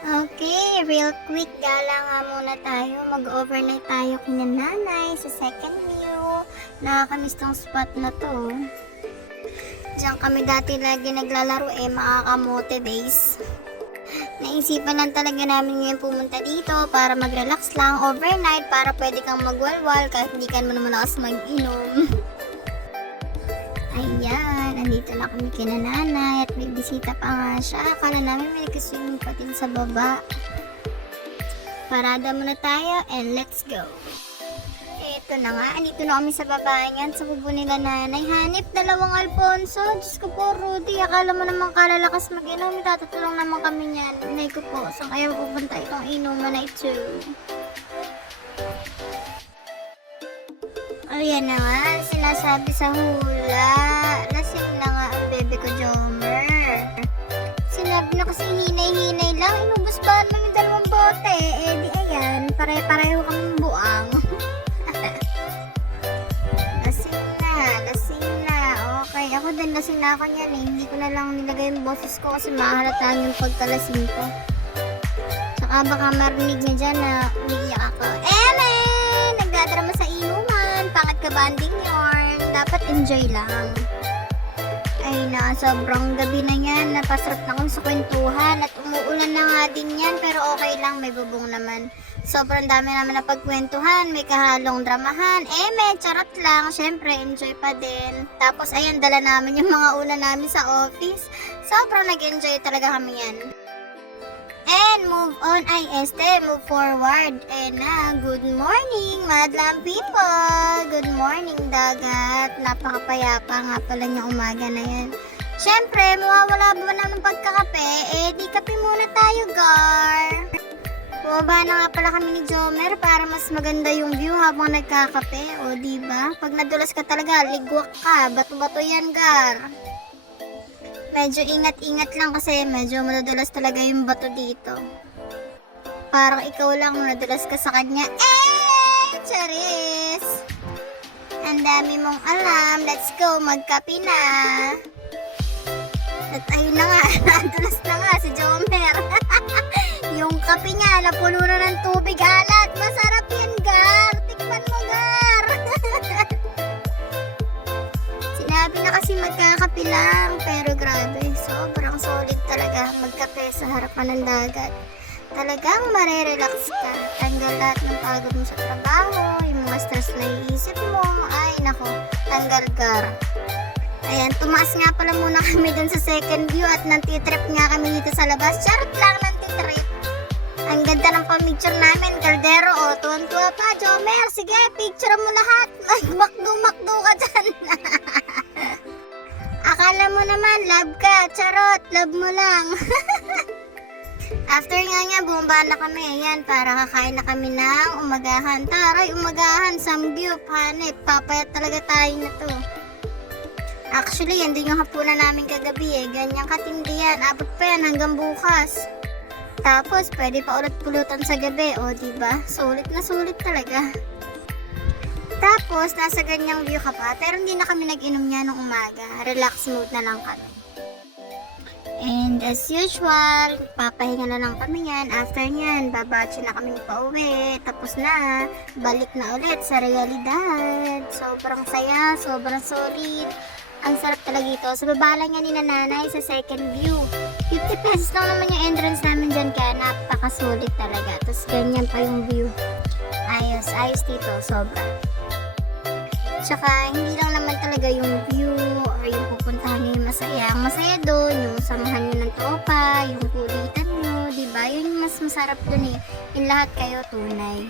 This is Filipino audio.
Okay, real quick, gala nga muna tayo. Mag-overnight tayo kina nanay sa second view. Nakakamiss tong spot na to. Diyan kami dati lagi naglalaro makakamote days. Naisipan lang talaga namin ngayon pumunta dito para mag-relax lang overnight para pwede kang magwalwal kahit hindi ka naman malakas mag-inom. Ayan, andito na kami kina nanay at may bisita pa nga siya. Akala namin may nagkaswimming pa din sa baba. Parada muna tayo and let's go. Ito na nga, andito na kami sa baba niyan sa kubo nila nanay. Hanip, dalawang Alfonso. Diyos ko po, Rudy. Akala mo naman kalalakas mag-inom. Tatutulong naman kami niyan. Inay ko po, saan kaya pupunta itong inuman na ito? Ayan na nga, sinasabi sa hula. Lasing na nga ang bebe ko, Jomer. Sinabi na kasi hinay-hinay lang. Inubos ba naman yung dalawang bote? Di ayan, pare-pareho kaming buang. Lasing na. Okay, ako din lasing na ako niyan eh. Hindi ko na lang nilagay yung boses ko kasi mahalata yung pagkalasing ko. Tsaka baka marinig niya dyan na umiiyak ako. Nagdadrama sa inuman. Pangit ka banding yarn. Dapat enjoy lang. Ay na, sobrang gabi na yan. Napasarap na kami sa kwentuhan. At umuulan na nga din yan. Pero okay lang, may bubong naman. Sobrang dami naman na pagkwentuhan. May kahalong dramahan. May charot lang. Syempre, enjoy pa din. Tapos, ayan, dala namin yung mga una namin sa office. Sobrang nag-enjoy talaga kami yan. And move on move forward. Good morning, madlang people. Good morning, dagat. Napakapayapa nga pala niyang umaga na yan. Siyempre, mawawala ba naman ng pagkakape? Di kape muna tayo, gar. Bumaba na nga pala kami ni Jomer para mas maganda yung view habang nagkakape. O, diba? Pag nadulas ka talaga, ligwak ka. Bato-bato yan, gar. Medyo ingat-ingat lang kasi medyo madadulas talaga yung bato dito. Parang ikaw lang madadulas ka sa kanya. Charis! Ang dami mong alam. Let's go, magkape na. At ayun na nga, nadulas na nga si Jomer. Yung kape niya, napuno na ng tubig alat. Masarap yan, gar. Tikman mo, gar. Sinabi na kasi magkakape lang, pero grabe, sobrang solid talaga magkape sa harapan ng dagat. Talagang marerelax ka. Tanggal lahat ng pagod mo sa trabaho, yung mga stress na iisip mo. Ay, nako, tanggal, gar. Ayan, tumaas nga pala muna kami dun sa second view at nantitrip nga kami dito sa labas. Charot lang, nantitrip. Ang ganda ng pamicture namin, Caldero. O, tuwan-tuwa pa, Jomer. Sige, picture mo lahat. Magmakdo-makdo ka dyan. Akala mo naman, love ka. Charot, love mo lang. After nga, bumaba na kami. Ayan, para kakain na kami ng umagahan. Taray, umagahan, samgyup, hanip. Papayat talaga tayo na to. Actually, yan din yung hapunan namin kagabi eh. Ganyang katindi yan. Abot pa yan hanggang bukas. Tapos, pwede pa ulit pulutan sa gabi. O, diba? Sulit na sulit talaga. Tapos, nasa ganyang view ka pa. Pero hindi na kami nag-inom niya nung umaga. Relax mode na lang kami. And as usual, papahinga na lang kami yan. After nyan, babatche na kami pa uwi. Tapos na, balik na ulit sa realidad. Sobrang saya, sobrang solid. Ang sarap talaga ito. Sa baba lang yan ni nanay sa second view. 50 pesos lang naman yung entrance namin dyan kaya napakasulit talaga. Tapos ganyan pa yung view. Ayos dito. Sobra. Tsaka hindi lang naman talaga yung view or yung pupuntahan nyo yung masaya. Ang masaya doon, yung samahan nyo ng tropa, yung kulitan nyo, diba? Yun yung mas masarap doon eh. Yung lahat kayo tunay.